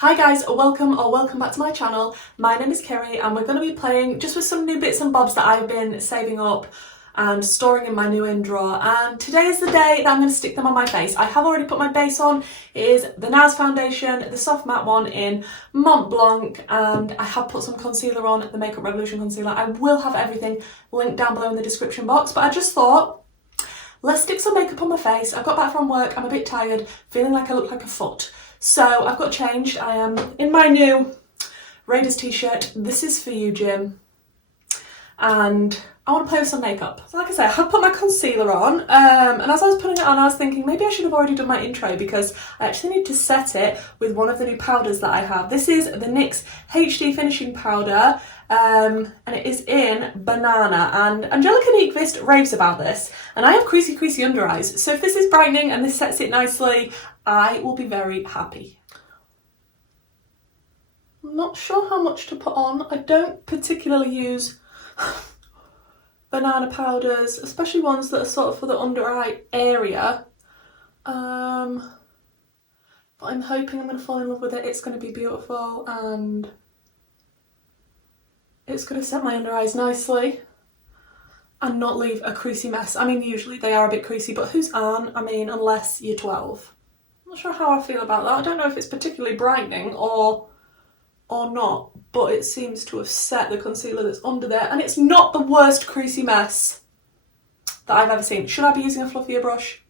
Hi guys, welcome back to my channel. My name is Kerry and we're going to be playing just with some new bits and bobs that I've been saving up and storing in my new in drawer, and today is the day that I'm going to stick them on my face. I have already put my base on. It is the Nars foundation, the soft matte one in Mont Blanc, and I have put some concealer on, the Makeup Revolution concealer. I will have everything linked down below in the description box, but I just thought, let's stick some makeup on my face. I've got back from work, I'm a bit tired, feeling like I look like a foot. So I've got changed. I am in my new Raiders t-shirt. This is for you, Jim. And I want to play with some makeup. So like I say, I have put my concealer on, and as I was putting it on, I was thinking maybe I should have already done my intro because I actually need to set it with one of the new powders that I have. This is the NYX HD Finishing Powder, and it is in Banana, and Angelica Nyqvist raves about this, and I have creasy under eyes, so if this is brightening and this sets it nicely, I will be very happy. I'm not sure how much to put on. I don't particularly use banana powders, especially ones that are sort of for the under eye area. But I'm hoping I'm going to fall in love with it. It's going to be beautiful and it's going to set my under eyes nicely and not leave a creasy mess. I mean, usually they are a bit creasy, but whose aren't? I mean, unless you're 12. I'm not sure how I feel about that. I don't know if it's particularly brightening or not, but it seems to have set the concealer that's under there, and it's not the worst creasy mess that I've ever seen. Should I be using a fluffier brush?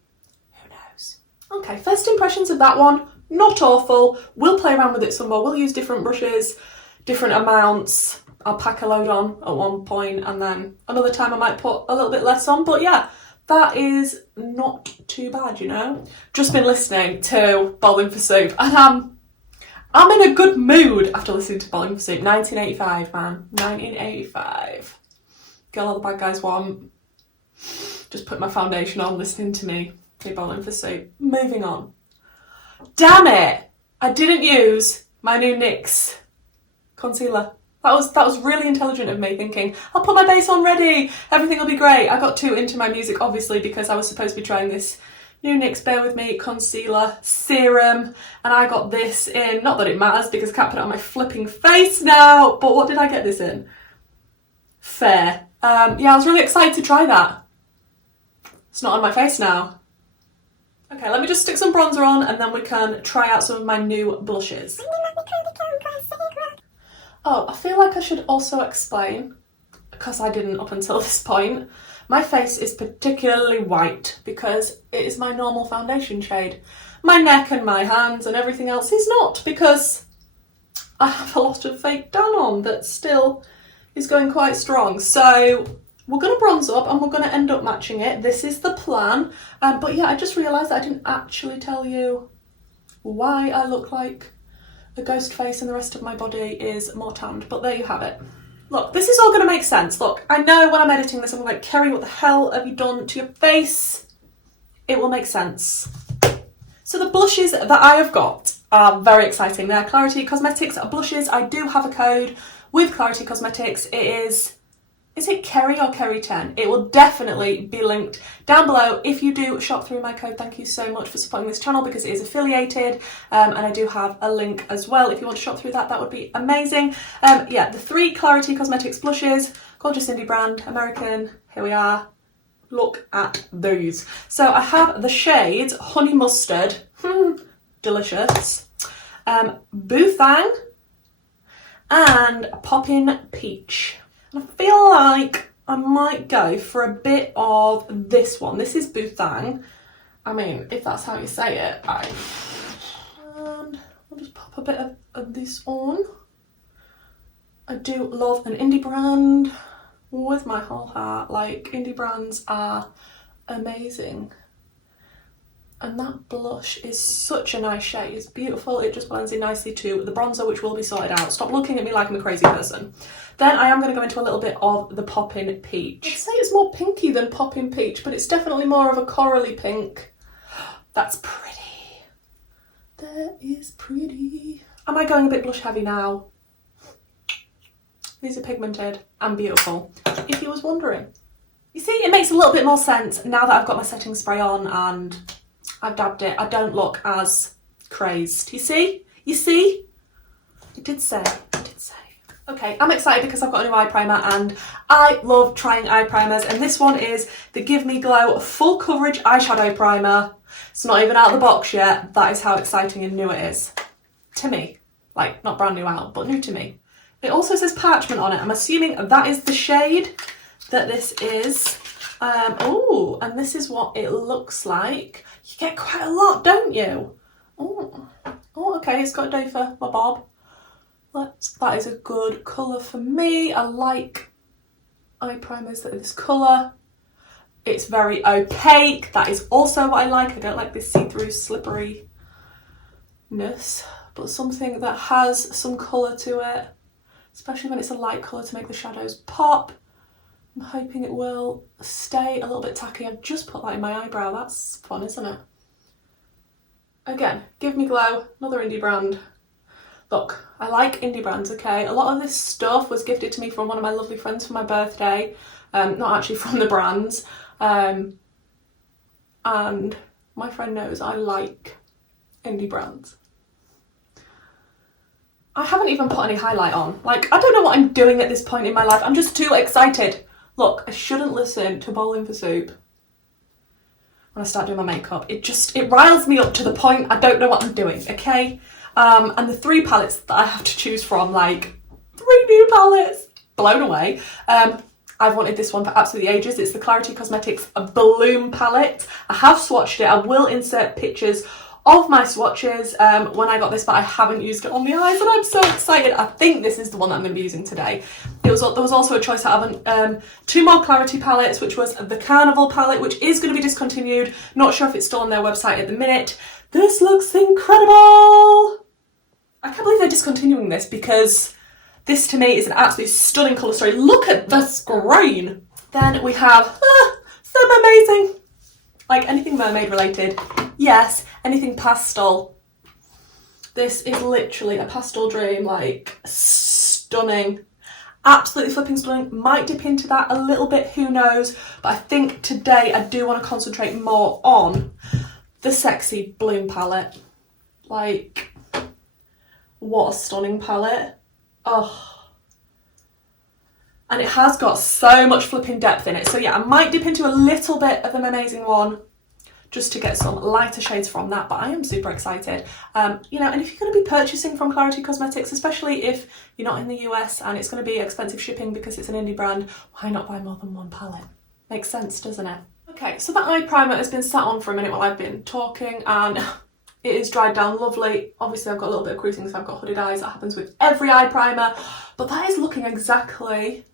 Who knows? Okay, first impressions of that one, not awful. We'll play around with it some more. We'll use different brushes, different amounts. I'll pack a load on at one point, and then another time I might put a little bit less on, but yeah, that is not too bad, you know? Just been listening to Bowling for Soup, and I'm in a good mood after listening to Bowling for Soup. 1985, man. 1985. Get all the bad guys want. Just put my foundation on, listening to me play Bowling for Soup. Moving on. Damn it! I didn't use my new NYX concealer. That was really intelligent of me, thinking, I'll put my base on ready, everything will be great. I got too into my music, obviously, because I was supposed to be trying this new NYX Bear With Me concealer serum, and I got this in, not that it matters because I can't put it on my flipping face now, but what did I get this in? Fair. Yeah, I was really excited to try that. It's not on my face now. Okay, let me just stick some bronzer on and then we can try out some of my new blushes. Oh, I feel like I should also explain, because I didn't up until this point, my face is particularly white because it is my normal foundation shade. My neck and my hands and everything else is not, because I have a lot of fake tan on that still is going quite strong. So we're going to bronze up and we're going to end up matching it. This is the plan. But yeah, I just realised that I didn't actually tell you why I look like a ghost face and the rest of my body is more tanned, but there you have it. Look, this is all going to make sense. Look, I know when I'm editing this, I'm like, Kerry, what the hell have you done to your face? It will make sense. So the blushes that I have got are very exciting. They're Klarity Kosmetics blushes. I do have a code with Klarity Cosmetics. Is it Kerry or Kerry 10? It will definitely be linked down below if you do shop through my code. Thank you so much for supporting this channel because it is affiliated, and I do have a link as well. If you want to shop through that, that would be amazing. Yeah, the 3 Klarity Cosmetics blushes, gorgeous indie brand, American, here we are. Look at those. So I have the shades Honey Mustard, delicious, Boothang, and Poppin' Peach. I feel like I might go for a bit of this one. This is Boothang. I mean, if that's how you say it. And I'll just pop a bit of this on. I do love an indie brand with my whole heart. Like, indie brands are amazing. And that blush is such a nice shade. It's beautiful. It just blends in nicely to the bronzer, which will be sorted out. Stop looking at me like I'm a crazy person. Then I am going to go into a little bit of the Poppin' Peach. I'd say it's more pinky than Poppin' Peach, but it's definitely more of a corally pink. That's pretty. That is pretty. Am I going a bit blush heavy now? These are pigmented and beautiful, if you was wondering. You see, it makes a little bit more sense now that I've got my setting spray on and I've dabbed it. I don't look as crazed. You see? You see? It did say. Okay, I'm excited because I've got a new eye primer and I love trying eye primers, and this one is the Give Me Glow Full Coverage Eyeshadow Primer. It's not even out of the box yet. That is how exciting and new it is. To me. Like, not brand new out, but new to me. It also says parchment on it. I'm assuming that is the shade that this is. Oh, and this is what it looks like. You get quite a lot, don't you? Oh, okay, it's got a day for my bob. That is a good colour for me. I like eye primers that are this colour. It's very opaque. That is also what I like. I don't like this see-through slipperiness, but something that has some colour to it, especially when it's a light colour to make the shadows pop. I'm hoping it will stay a little bit tacky. I've just put that in my eyebrow. That's fun, isn't it? Again, Give Me Glow, another indie brand. Look, I like indie brands, okay? A lot of this stuff was gifted to me from one of my lovely friends for my birthday. Not actually from the brands. And my friend knows I like indie brands. I haven't even put any highlight on. Like, I don't know what I'm doing at this point in my life. I'm just too excited. Look, I shouldn't listen to Bowling for Soup when I start doing my makeup. It riles me up to the point I don't know what I'm doing, okay? And the 3 palettes that I have to choose from, like 3 new palettes, blown away. I've wanted this one for absolutely ages. It's the Klarity Cosmetics Bloom palette. I have swatched it. I will insert pictures of my swatches when I got this, but I haven't used it on the eyes and I'm so excited. I think this is the one that I'm going to be using today. There was also a choice out of 2 more Klarity palettes, which was the Carnival palette, which is going to be discontinued. Not sure if it's still on their website at the minute. This looks incredible! I can't believe they're discontinuing this because this to me is an absolutely stunning colour story. Look at the screen! Then we have some amazing, like anything mermaid related. Yes, anything pastel. This is literally a pastel dream, like stunning. Absolutely flipping stunning. Might dip into that a little bit, who knows. But I think today I do want to concentrate more on the Sexy Bloom palette. Like, what a stunning palette. Oh. And it has got so much flipping depth in it. So yeah, I might dip into a little bit of an amazing one just to get some lighter shades from that, but I am super excited. You know, and if you're going to be purchasing from Klarity Cosmetics, especially if you're not in the US and it's going to be expensive shipping because it's an indie brand, why not buy more than 1 palette? Makes sense, doesn't it? Okay, so that eye primer has been sat on for a minute while I've been talking and it is dried down lovely. Obviously I've got a little bit of creasing because I've got hooded eyes. That happens with every eye primer, but that is looking exactly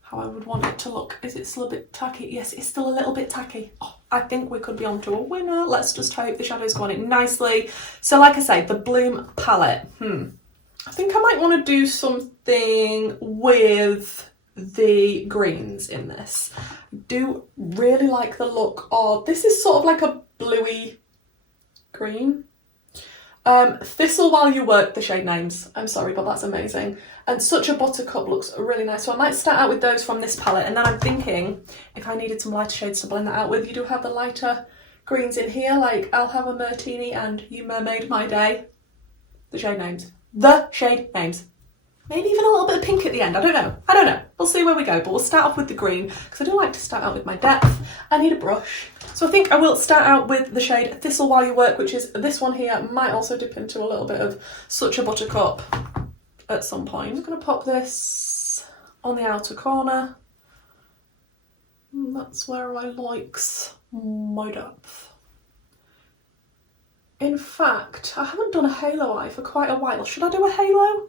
how I would want it to look. Is it still a bit tacky? Yes, it's still a little bit tacky. Oh, I think we could be on to a winner. Let's just hope the shadows go on it nicely. So like I say, the Bloom palette. I think I might want to do something with the greens in this. I do really like the look of, this is sort of like a bluey green. Thistle While You Work, the shade names. I'm sorry, but that's amazing. And Such a Buttercup looks really nice. So I might start out with those from this palette, and then I'm thinking if I needed some lighter shades to blend that out with. You do have the lighter greens in here, like I'll Have a Martini and You Mermaid My Day. The shade names. The shade names. Maybe even a little bit of pink at the end. I don't know. We'll see where we go, but we'll start off with the green because I do like to start out with my depth. I need a brush. So I think I will start out with the shade Thistle While You Work, which is this one here. Might also dip into a little bit of Such a Buttercup at some point. I'm just going to pop this on the outer corner. And that's where I likes my depth. In fact, I haven't done a halo eye for quite a while. Should I do a halo?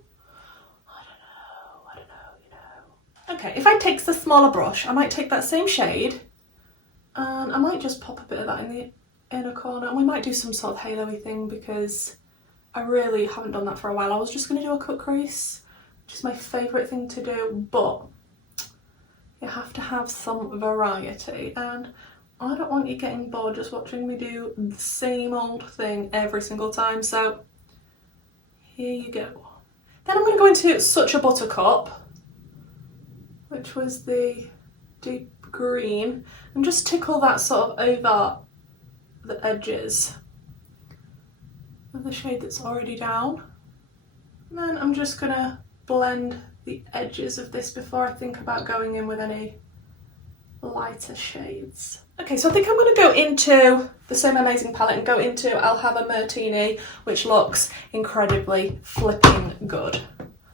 I don't know, you know. Okay, if I take the smaller brush, I might take that same shade and I might just pop a bit of that in the inner corner, and we might do some sort of halo-y thing because I really haven't done that for a while. I was just going to do a cut crease, which is my favourite thing to do, but you have to have some variety, and I don't want you getting bored just watching me do the same old thing every single time, so here you go. Then I'm going to go into Such a Buttercup, which was the deep green, and just tickle that sort of over the edges of the shade that's already down. And then I'm just gonna blend the edges of this before I think about going in with any lighter shades. Okay, so I think I'm going to go into the Same Amazing palette and go into I'll Have a Martini, which looks incredibly flipping good.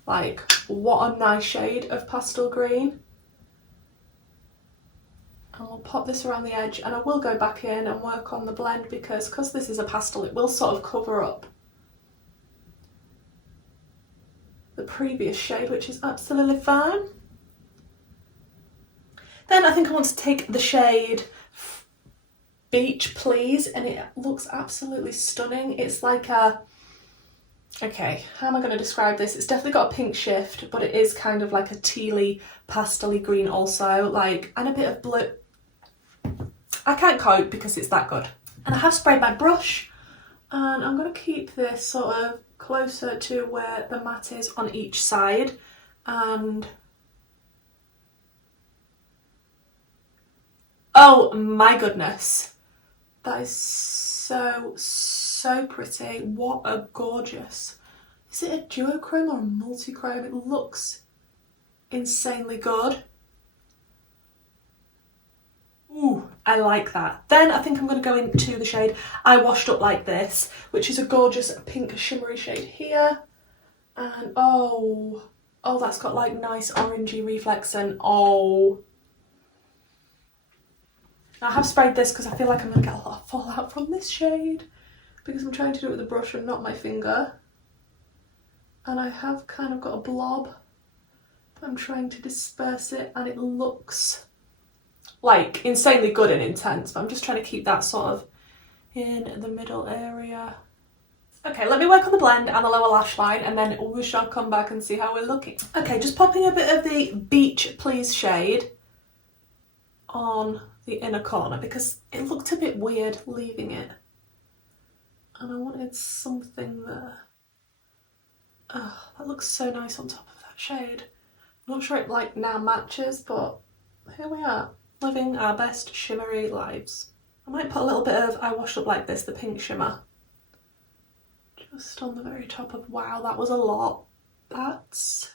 Like, what a nice shade of pastel green. And we'll pop this around the edge, and I will go back in and work on the blend because this is a pastel, it will sort of cover up the previous shade, which is absolutely fine. Then I think I want to take the shade Beach Please, and it looks absolutely stunning. It's like a, okay, how am I going to describe this? It's definitely got a pink shift, but it is kind of like a tealy, pastel-y green also, like, and a bit of blue. I can't cope because it's that good. And I have sprayed my brush, and I'm going to keep this sort of closer to where the matte is on each side, and oh my goodness, that is so pretty. What a gorgeous, is it a duochrome or a multi-chrome? It looks insanely good. Ooh, I like that. Then I think I'm going to go into the shade I Washed Up Like This, which is a gorgeous pink shimmery shade here. And oh, that's got like nice orangey reflex, and oh, I have sprayed this because I feel like I'm going to get a lot of fallout from this shade because I'm trying to do it with a brush and not my finger. And I have kind of got a blob, but I'm trying to disperse it, and it looks like insanely good and intense, but I'm just trying to keep that sort of in the middle area. Okay, let me work on the blend and the lower lash line, and then we shall come back and see how we're looking. Okay, just popping a bit of the Beach Please shade on the inner corner because it looked a bit weird leaving it, and I wanted something there. Oh, that looks so nice on top of that shade. I'm not sure it like now matches, but here we are, living our best shimmery lives. I might put a little bit of I Washed Up Like This, the pink shimmer, just on the very top of, wow, that was a lot. That's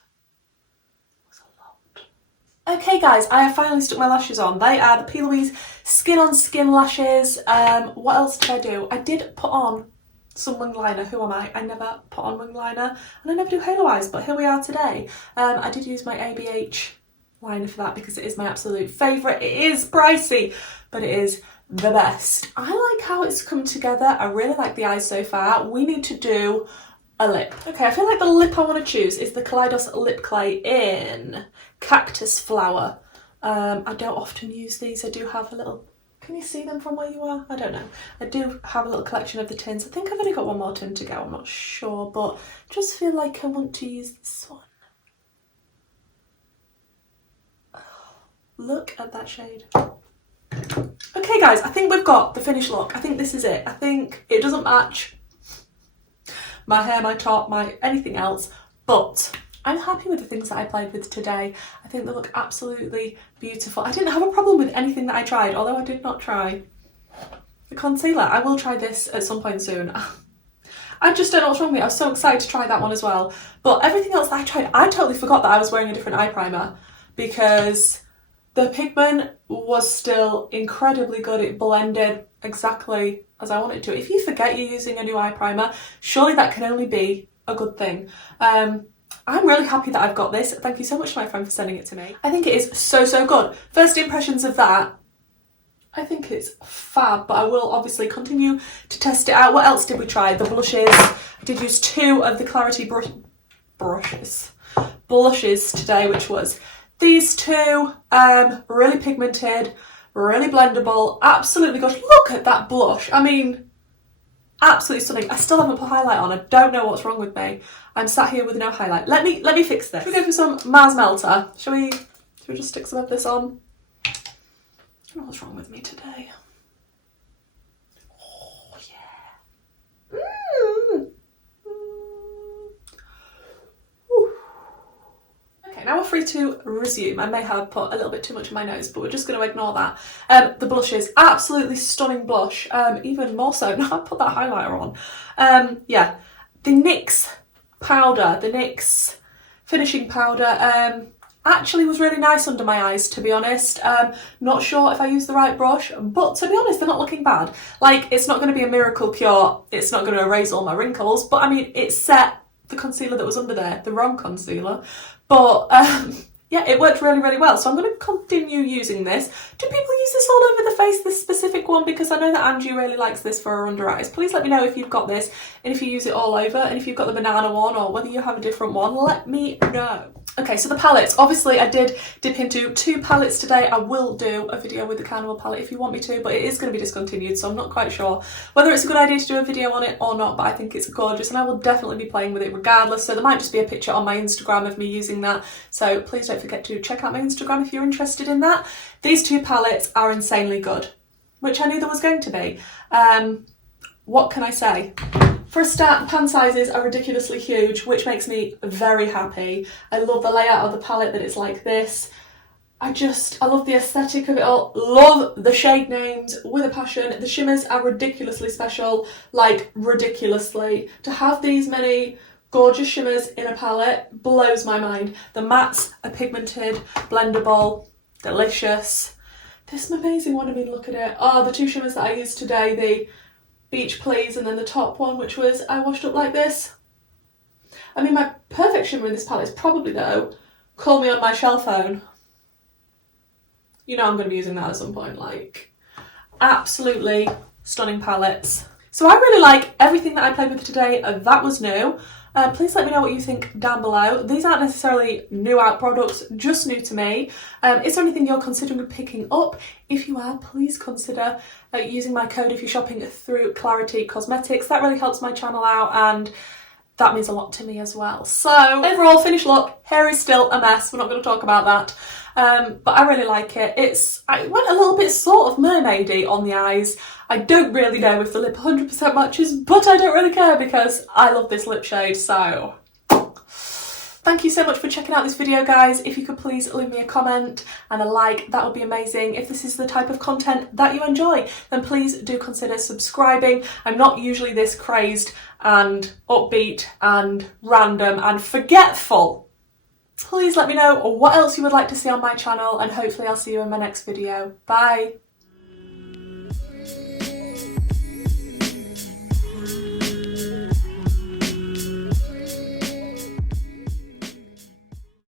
okay guys, I have finally stuck my lashes on. They are the P. Louise Skin on Skin lashes. What else did I do? I did put on some wing liner. Who am I? I never put on wing liner, and I never do halo eyes, but here we are today. I did use my ABH liner for that because it is my absolute favourite. It is pricey, but it is the best. I like how it's come together. I really like the eyes so far. We need to do a lip. Okay, I feel like the lip I want to choose is the Kaleidos lip clay in Cactus Flower. I don't often use these. I do have a little, can you see them from where you are? I don't know. I do have a little collection of the tins. I think I've only got one more tin to go, I'm not sure, but just feel like I want to use this one. Look at that shade. Okay guys, I think we've got the finished look. I think this is it. I think it doesn't match my hair, my top, my anything else, but I'm happy with the things that I played with today. I think they look absolutely beautiful. I didn't have a problem with anything that I tried, although I did not try the concealer. I will try this at some point soon. I just don't know what's wrong with me. I was so excited to try that one as well. But everything else that I tried, I totally forgot that I was wearing a different eye primer because the pigment was still incredibly good. It blended exactly as I wanted to. If you forget you're using a new eye primer, surely that can only be a good thing. I'm really happy that I've got this. Thank you so much to my friend for sending it to me. I think it is so good. First impressions of that, I think it's fab, but I will obviously continue to test it out. What else did we try? The blushes. I did use 2 of the Klarity blushes today, which was these 2, really pigmented, really blendable, absolutely good. Look at that blush. I mean, absolutely stunning. I still haven't put highlight on. I don't know what's wrong with me. I'm sat here with no highlight. Let me fix this. Should we go for some Mars Melter? Should we just stick some of this on? I don't know what's wrong with me today. Oh yeah. Okay, now we're free to resume. I may have put a little bit too much in my nose, but we're just going to ignore that. The blushes, absolutely stunning blush. Even more so, now I've put that highlighter on. Yeah, the NYX powder, the NYX finishing powder, actually was really nice under my eyes, to be honest. Not sure if I used the right brush, but to be honest, they're not looking bad. Like, it's not going to be a miracle cure, it's not going to erase all my wrinkles, but I mean, it set the concealer that was under there, the wrong concealer, but yeah, it worked really, really well. So I'm going to continue using this. Do people use this all over the face, this specific one? Because I know that Angie really likes this for her under eyes. Please let me know if you've got this and if you use it all over, and if you've got the banana one or whether you have a different one, let me know. Okay, so the palettes. Obviously, I did dip into 2 palettes today. I will do a video with the Carnival palette if you want me to, but it is going to be discontinued, so I'm not quite sure whether it's a good idea to do a video on it or not, but I think it's gorgeous and I will definitely be playing with it regardless. So there might just be a picture on my Instagram of me using that. So please don't forget to check out my Instagram if you're interested in that. These 2 palettes are insanely good, which I knew there was going to be. What can I say? For a start, pan sizes are ridiculously huge, which makes me very happy. I love the layout of the palette, that it's like this. I love the aesthetic of it all. Love the shade names with a passion. The shimmers are ridiculously special, like ridiculously. To have these many gorgeous shimmers in a palette blows my mind. The mattes are pigmented, blendable, delicious. This is an amazing one. I mean, look at it. Oh, the 2 shimmers that I used today, the Beach Please and then the top one, which was I washed up like this. I mean, my perfect shimmer in this palette is probably, though, Call Me on My Shell Phone. You know I'm going to be using that at some point. Like, absolutely stunning palettes. So I really like everything that I played with today. That was new. Please let me know what you think down below. These aren't necessarily new out products, just new to me. Is there anything you're considering picking up? If you are, please consider using my code if you're shopping through Klarity Cosmetics. That really helps my channel out and that means a lot to me as well. So overall, finished look, hair is still a mess. We're not going to talk about that. But I really like it. I went a little bit sort of mermaidy on the eyes. I don't really know if the lip 100% matches, but I don't really care because I love this lip shade, so thank you so much for checking out this video, guys. If you could please leave me a comment and a like, that would be amazing. If this is the type of content that you enjoy, then please do consider subscribing. I'm not usually this crazed and upbeat and random and forgetful. Please let me know what else you would like to see on my channel, and hopefully I'll see you in my next video. Bye!